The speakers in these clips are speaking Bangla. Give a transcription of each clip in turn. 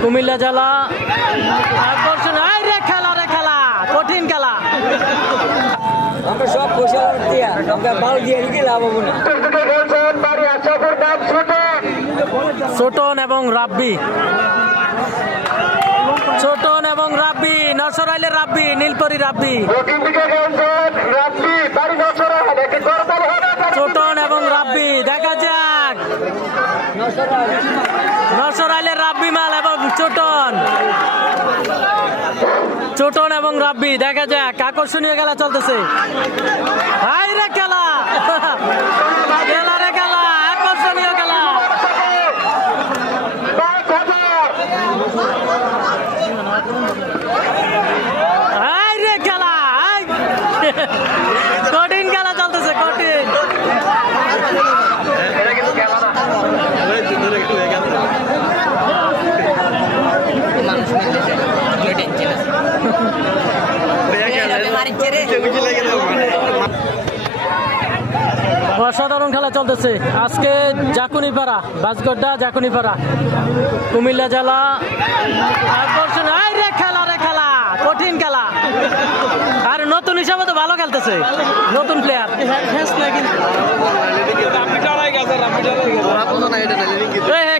কুমিল্লা জেলা আকর্ষণ। রে খেলা রে খেলা, কঠিন খেলা। আমরা সব পয়সা দিয়া আমরা বাল দিয়ে কি লাভ হবো না। ছোটন এবং রাব্বি, ছোটন এবং রাব্বি, নরসরাইলের রাব্বি, নীলপরি রাব্বি। ছোটন এবং রাব্বি, দেখা যাক নরসরাইলের রাব্বি মাল এবং ছোটন, ছোটন এবং রাব্বি, দেখা যাক আকর্ষণীয় খেলা চলতেছে। হাই রে খেলা, খেলা রে খেলা, আকর্ষণীয় খেলা। হাই রে খেলা, কঠিন খেলা চলতেছে, কঠিন। অসাধারণ খেলা চলতেছে আজকে। জাকুনিপাড়া, বাসগড্ডা জাকুনিপাড়া, কুমিল্লা জেলা আকর্ষণ। রে খেলা রে খেলা, কঠিন খেলা। আর নতুন হিসাবে তো ভালো খেলতেছে, নতুন প্লেয়ার।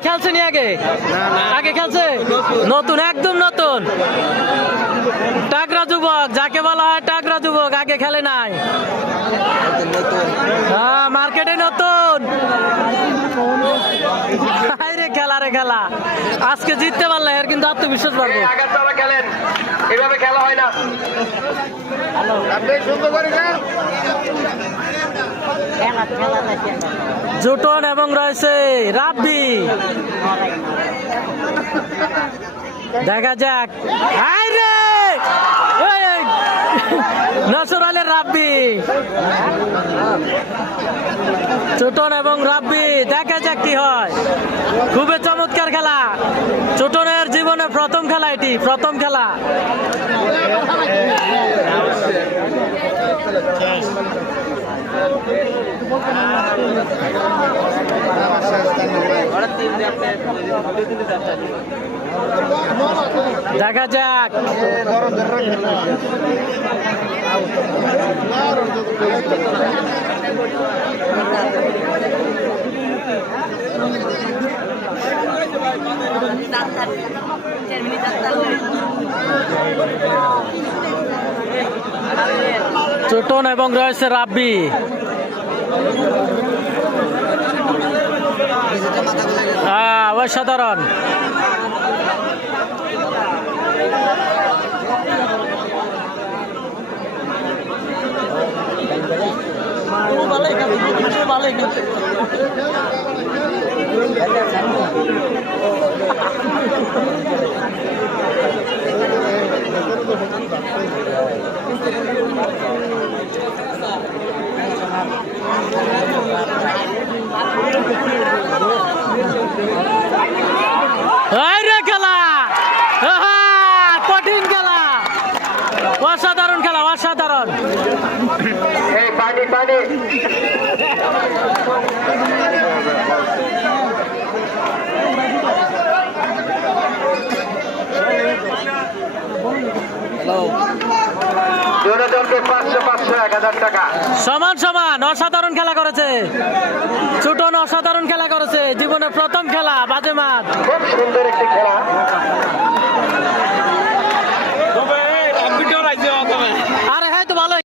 খেলছে নি আগে, আগে খেলছে, নতুন, একদম নতুন। টাকরা যুবক, যাকে বলা হয় টাকরা যুবক, আগে খেলে নাই। হ্যাঁ, মার্কেটে নতুন। রে খেলা রে খেলা, আজকে জিততে পারলে এর কিন্তু আত্মবিশ্বাস বাড়বে। এভাবে খেলা হয় না। জুটন এবং রয়েছে রাব্বি, দেখা যাক। হাই রে নসরাইলের রাব্বি, ছোটন এবং রাব্বি, দেখা যাক কি হয়। খুবই চমৎকার খেলা, ছোটনের জীবনে প্রথম খেলা, এটি প্রথম খেলা। দেখা যাক। ছোটন এবং রয়েছে রাব্বি। অসাধারণ। খেলা, কঠিন খেলা, অসাধারণ খেলা, অসাধারণ। সমান সমান, অসাধারণ খেলা করেছে ছোটন, অসাধারণ খেলা করেছে, জীবনের প্রথম খেলা, বাজেমাত। খুব সুন্দর একটি খেলা। আরে হ্যাঁ তো ভালো।